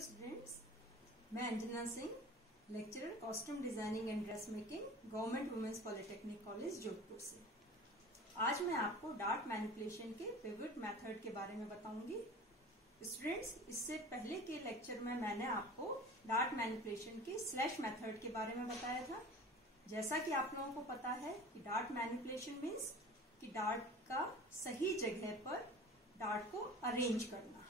Students, मैं Anjana Singh, lecturer costume designing and dress making, government women's polytechnic college Jodhpur से। आज मैं आपको डार्ट मैनिपुलेशन के पिवट मेथड के बारे में बताऊंगी। स्टूडेंट्स, इससे पहले के लेक्चर में मैंने आपको dart manipulation K slash method के बारे में बताया था। जैसा कि आप लोगों को पता है कि डार्ट मैनिपुलेशन मीन्स कि डार्ट का सही जगह पर डार्ट को अरेंज करना।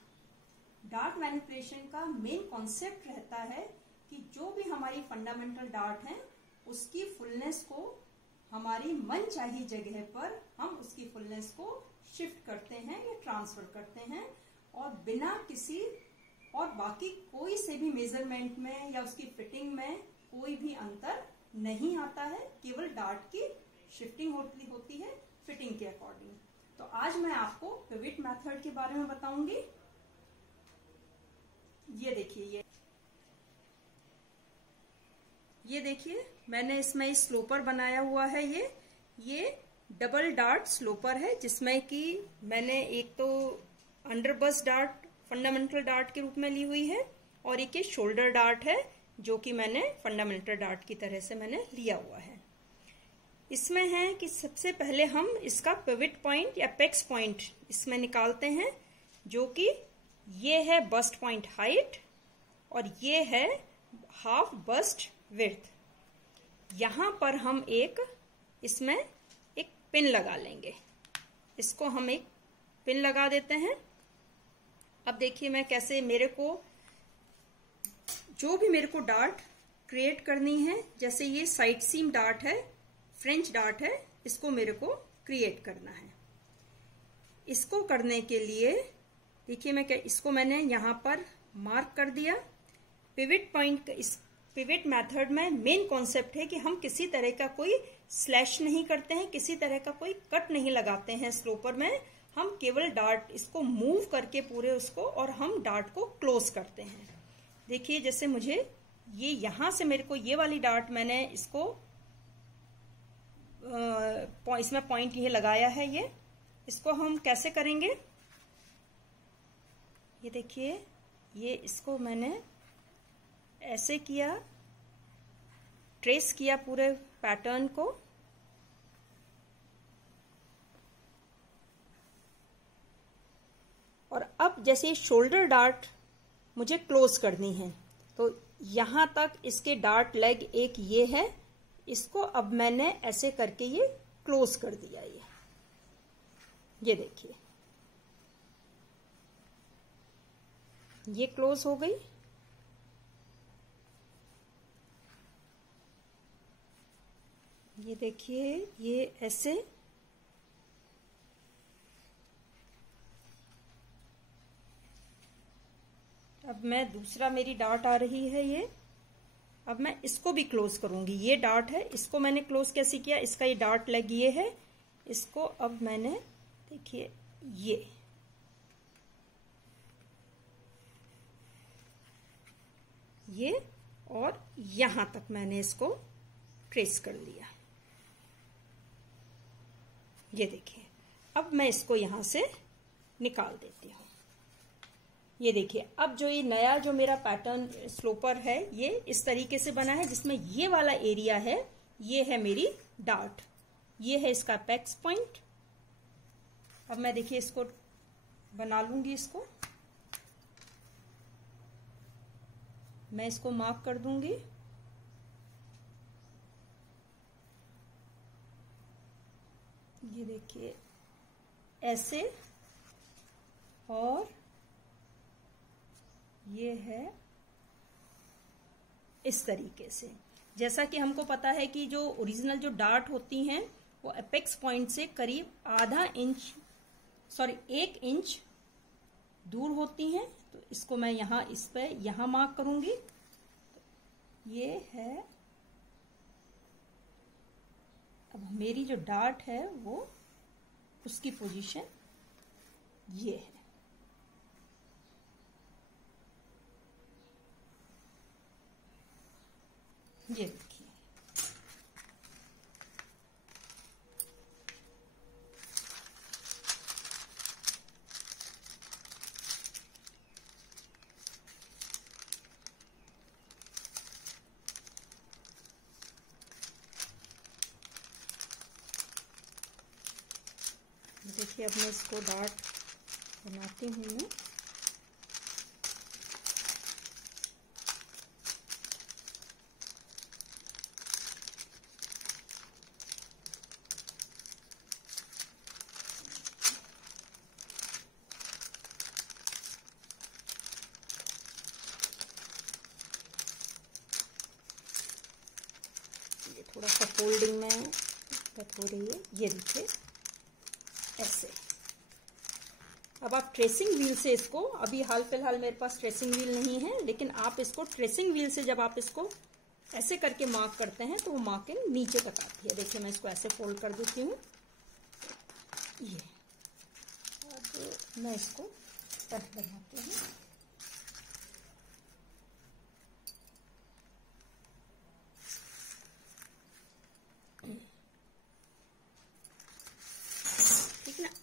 डार्ट मैनिपुलेशन का मेन कॉन्सेप्ट रहता है कि जो भी हमारी फंडामेंटल डार्ट है उसकी फुलनेस को हमारी मनचाही जगह पर हम उसकी फुलनेस को शिफ्ट करते हैं या ट्रांसफर करते हैं, और बिना किसी और बाकी कोई से भी मेजरमेंट में या उसकी फिटिंग में कोई भी अंतर नहीं आता है। केवल डार्ट की शिफ्टिंग होती है फिटिंग के अकॉर्डिंग। तो आज मैं आपको पिवट मेथड के बारे में बताऊंगी। ये देखिए मैंने इसमें स्लोपर बनाया हुआ है। ये डबल डार्ट स्लोपर है, जिसमें कि मैंने एक तो under bust dart fundamental dart के रूप में ली हुई है, और एक शोल्डर डार्ट है जो कि मैंने फंडामेंटल डार्ट की तरह से मैंने लिया हुआ है। इसमें है कि सबसे पहले हम इसका पिवट पॉइंट या अपेक्स पॉइंट इसमें निकालते हैं, जो कि ये है बस्ट पॉइंट हाइट और ये है हाफ बस्ट विड्थ। यहां पर हम इसमें एक पिन लगा लेंगे। इसको हम एक पिन लगा देते हैं। अब देखिए मैं कैसे जो भी मेरे को डार्ट क्रिएट करनी है, जैसे ये साइड सीम डार्ट है, फ्रेंच डार्ट है, इसको मेरे को क्रिएट करना है। इसको करने के लिए देखिए इसको मैंने यहां पर मार्क कर दिया। पिवट पॉइंट इस पिवट मेथड में मेन कॉन्सेप्ट है कि हम किसी तरह का कोई स्लैश नहीं करते हैं, किसी तरह का कोई कट नहीं लगाते हैं स्लोपर में। हम केवल डार्ट इसको मूव करके पूरे उसको और हम डार्ट को क्लोज करते हैं। देखिए जैसे मुझे यहां से मेरे को ये वाली डार्ट मैंने इसको इसमें पॉइंट ये लगाया है। इसको हम कैसे करेंगे, ये देखिए इसको मैंने ऐसे किया, ट्रेस किया पूरे पैटर्न को, और अब जैसे शोल्डर डार्ट मुझे क्लोज करनी है, तो यहां तक इसके डार्ट लेग एक ये है, इसको अब मैंने ऐसे करके ये क्लोज कर दिया। ये देखिए ये क्लोज हो गई। ये देखिए ये ऐसे। अब मैं दूसरा मेरी डार्ट आ रही है अब मैं इसको भी क्लोज करूंगी। ये डार्ट है, इसको मैंने क्लोज कैसे किया, इसका ये डार्ट लेग ये है, इसको अब मैंने देखिए ये और यहां तक मैंने इसको ट्रेस कर लिया। ये देखिए अब मैं इसको यहां से निकाल देती हूं। ये देखिए अब ये नया जो मेरा पैटर्न स्लोपर है ये इस तरीके से बना है, जिसमें ये वाला एरिया है, ये है मेरी डार्ट, ये है इसका अपेक्स पॉइंट। अब मैं देखिए इसको बना लूंगी। मैं इसको मार्क कर दूंगी। ये देखिए ऐसे, और ये है इस तरीके से। जैसा कि हमको पता है कि जो ओरिजिनल जो डार्ट होती हैं वो एपेक्स पॉइंट से करीब 1 इंच दूर होती हैं। तो इसको मैं यहां मार्क करूंगी। ये है, अब मेरी जो डार्ट है वो उसकी पोजीशन ये है। ये देखिए देखिए अब मैं इसको डार्ट बनाती हूँ मैं। थोड़ा सा फोल्डिंग में कट हो रही है, ये देखिए ऐसे। अब आप ट्रेसिंग व्हील से इसको, अभी हाल फिलहाल मेरे पास ट्रेसिंग व्हील नहीं है, लेकिन आप इसको ट्रेसिंग व्हील से जब आप इसको ऐसे करके मार्क करते हैं तो वो मार्किंग नीचे तक आती है। देखिए मैं इसको ऐसे फोल्ड कर देती हूँ ये। अब मैं इसको कट बनाती हूँ।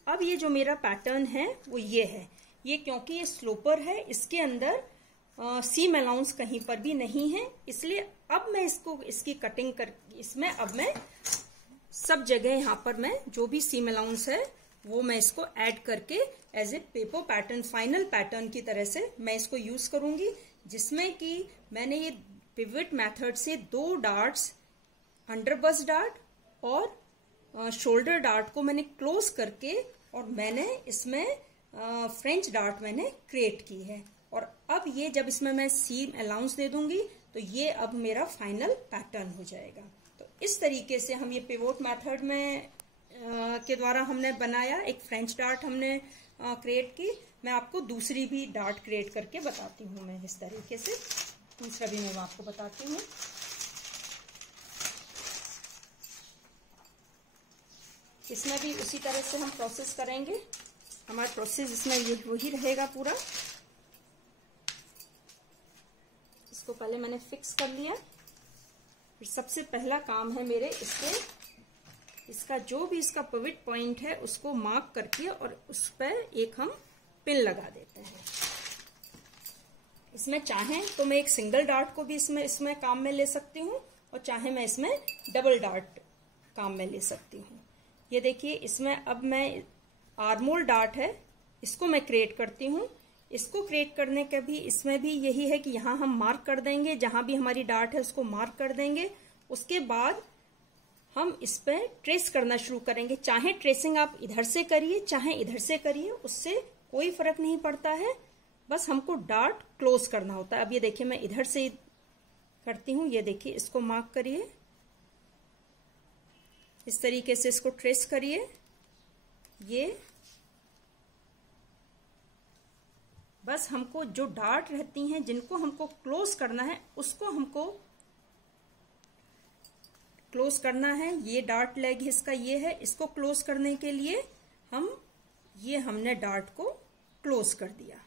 अब ये जो मेरा पैटर्न है वो ये है, ये क्योंकि ये स्लोपर है, इसके अंदर सीम अलाउंस कहीं पर भी नहीं है, इसलिए अब मैं इसको इसकी कटिंग कर, इसमें अब मैं सब जगह यहाँ पर मैं जो भी सीम अलाउंस है वो मैं इसको ऐड करके as a paper pattern, final pattern की तरह से मैं इसको यूज करूंगी, जिसमें कि मैंने ये पिवट मेथड से 2 डार्ट्स, अंडर बस्ट डार्ट और शोल्डर डार्ट को मैंने क्लोज करके और मैंने इसमें फ्रेंच डार्ट मैंने क्रिएट की है। और अब ये जब इसमें मैं सीम अलाउंस दे दूंगी तो ये अब मेरा फाइनल पैटर्न हो जाएगा। तो इस तरीके से हम ये पिवोट मेथड में के द्वारा हमने बनाया, एक फ्रेंच डार्ट हमने क्रिएट की। मैं आपको दूसरी भी डार्ट क्रिएट करके बताती हूँ मैं इस तरीके से, दूसरा भी मैं आपको बताती हूँ। इसमें भी उसी तरह से हम प्रोसेस करेंगे, हमारा प्रोसेस इसमें ये वही रहेगा पूरा। इसको पहले मैंने फिक्स कर लिया। फिर सबसे पहला काम है मेरे इसका जो भी इसका पिवट पॉइंट है उसको मार्क करके और उस पर एक हम पिन लगा देते हैं। इसमें चाहें तो मैं एक सिंगल डार्ट को भी इसमें काम में ले सकती हूँ, और चाहे मैं इसमें डबल डार्ट काम में ले सकती हूँ। ये देखिए इसमें अब मैं आर्मोल डार्ट है, इसको मैं क्रिएट करती हूँ। इसको क्रिएट करने का भी इसमें भी यही है कि यहाँ हम मार्क कर देंगे, जहां भी हमारी डार्ट है उसको मार्क कर देंगे। उसके बाद हम इस पे ट्रेस करना शुरू करेंगे। चाहे ट्रेसिंग आप इधर से करिए चाहे इधर से करिए, उससे कोई फर्क नहीं पड़ता है, बस हमको डार्ट क्लोज करना होता है। अब ये देखिए मैं इधर से करती हूँ, ये देखिए इसको मार्क करिए, इस तरीके से इसको ट्रेस करिए। ये बस हमको जो डार्ट रहती हैं जिनको हमको क्लोज करना है उसको हमको क्लोज करना है। ये डार्ट लेग इसका ये है, इसको क्लोज करने के लिए हमने डार्ट को क्लोज कर दिया।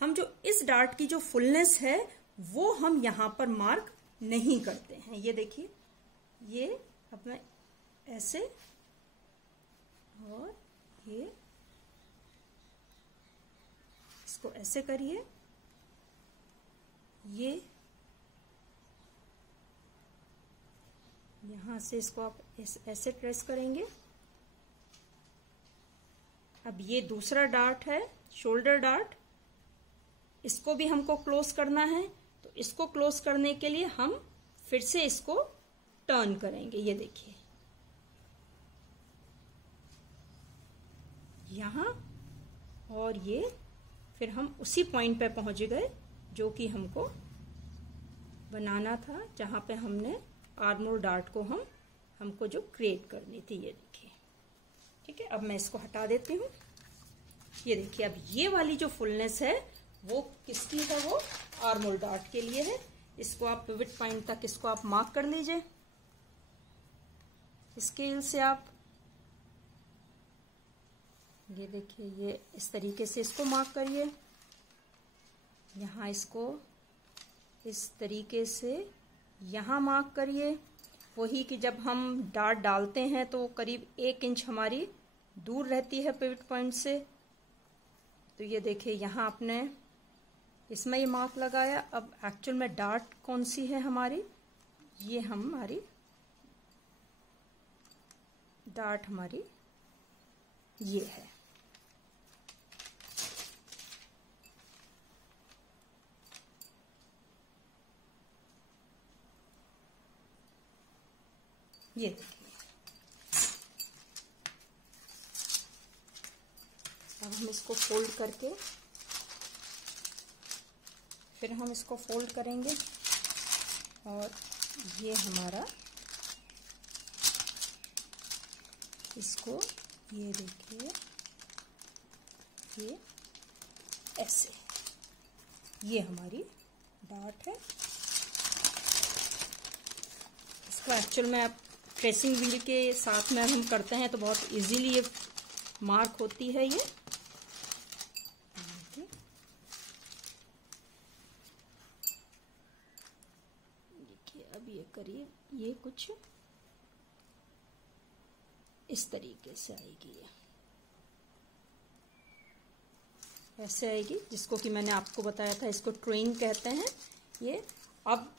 हम जो इस डार्ट की जो फुलनेस है वो हम यहां पर मार्क नहीं करते हैं। ये देखिए, ये अब मैं ऐसे और ये इसको ऐसे करिए, ये यहां से इसको आप ऐसे ट्रेस करेंगे। अब ये दूसरा डार्ट है शोल्डर डार्ट, इसको भी हमको क्लोज करना है, तो इसको क्लोज करने के लिए हम फिर से इसको टर्न करेंगे। ये देखिए यहां, और ये फिर हम उसी पॉइंट पे पहुंच गए जो कि हमको बनाना था, जहां पे हमने आर्मोल डार्ट को हमको जो क्रिएट करनी थी। ये देखिए, ठीक है। अब मैं इसको हटा देती हूँ। ये देखिए अब ये वाली जो फुलनेस है वो किसकी है, वो आर्मोल डार्ट के लिए है। इसको आप पिवट पॉइंट तक इसको आप मार्क कर लीजिए स्केल से आप। ये देखिए, ये इस तरीके से इसको मार्क करिए। यहाँ इसको इस तरीके से यहाँ मार्क करिए। वही कि जब हम डार्ट डालते हैं तो करीब 1 इंच हमारी दूर रहती है पिवट पॉइंट से। तो ये देखिए यहाँ आपने इसमें ये मार्क लगाया। अब एक्चुअल में डार्ट कौन सी है हमारी, ये हमारी डार्ट हमारी ये है। ये देखिए, अब हम इसको फोल्ड करके फिर हम इसको फोल्ड करेंगे और ये हमारा, इसको ये देखिए, ये ऐसे, ये हमारी डार्ट है। इसको एक्चुअल में आप ट्रेसिंग व्हील के साथ में हम करते हैं तो बहुत इजीली ये मार्क होती है। ये देखिए, अब ये करीब ये कुछ इस तरीके से आएगी, ये ऐसे आएगी, जिसको कि मैंने आपको बताया था, इसको ट्रेन कहते हैं ये। अब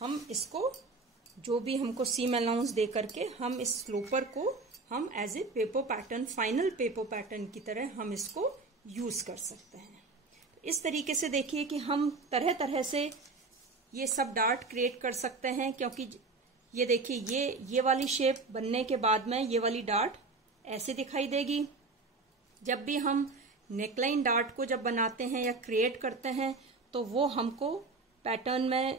हम इसको जो भी हमको सीम अलाउंस दे करके हम इस स्लोपर को हम as a paper pattern, final paper pattern की तरह हम इसको यूज कर सकते हैं। इस तरीके से देखिए कि हम तरह तरह से ये सब डार्ट क्रिएट कर सकते हैं, क्योंकि ये देखिए, ये वाली शेप बनने के बाद में ये वाली डार्ट ऐसे दिखाई देगी। जब भी हम नेकलाइन डार्ट को जब बनाते हैं या क्रिएट करते हैं तो वो हमको पैटर्न में,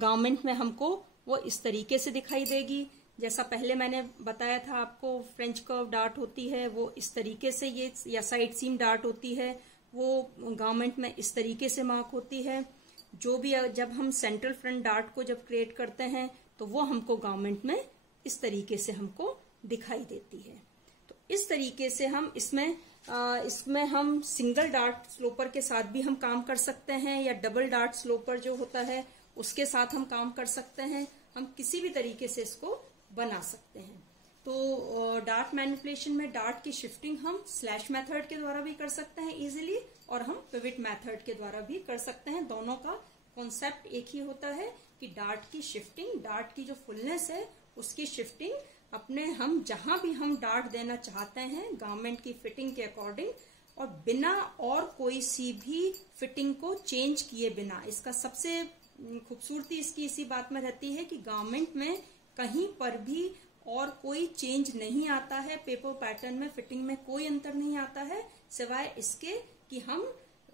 गारमेंट में हमको वो इस तरीके से दिखाई देगी। जैसा पहले मैंने बताया था आपको, फ्रेंच कर्व डार्ट होती है वो इस तरीके से, ये या साइड सीम डार्ट होती है वो गारमेंट में इस तरीके से मार्क होती है। जो भी जब हम सेंट्रल फ्रंट डार्ट को जब क्रिएट करते हैं तो वो हमको गारमेंट में इस तरीके से हमको दिखाई देती है। तो इस तरीके से हम इसमें हम सिंगल डार्ट स्लोपर के साथ भी हम काम कर सकते हैं, या डबल डार्ट स्लोपर जो होता है उसके साथ हम काम कर सकते हैं। हम किसी भी तरीके से इसको बना सकते हैं। तो डार्ट मैनिपुलेशन में डार्ट की शिफ्टिंग हम स्लैश मेथड के द्वारा भी कर सकते हैं इजीली, और हम पिवट मेथड के द्वारा भी कर सकते हैं। दोनों का कॉन्सेप्ट एक ही होता है कि डार्ट की शिफ्टिंग, डार्ट की जो फुलनेस है उसकी शिफ्टिंग अपने हम जहां भी हम डार्ट देना चाहते हैं गारमेंट की फिटिंग के अकॉर्डिंग, और बिना और कोई सी भी फिटिंग को चेंज किए बिना। इसका सबसे खूबसूरती इसकी इसी बात में रहती है कि गारमेंट में कहीं पर भी और कोई चेंज नहीं आता है, पेपर पैटर्न में, फिटिंग में कोई अंतर नहीं आता है, सिवाय इसके कि हम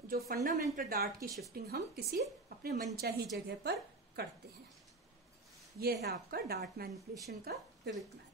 जो फंडामेंटल डार्ट की शिफ्टिंग हम किसी अपने मनचाही जगह पर करते हैं। यह है आपका डार्ट मैनिपुलेशन का पिवट मेथड।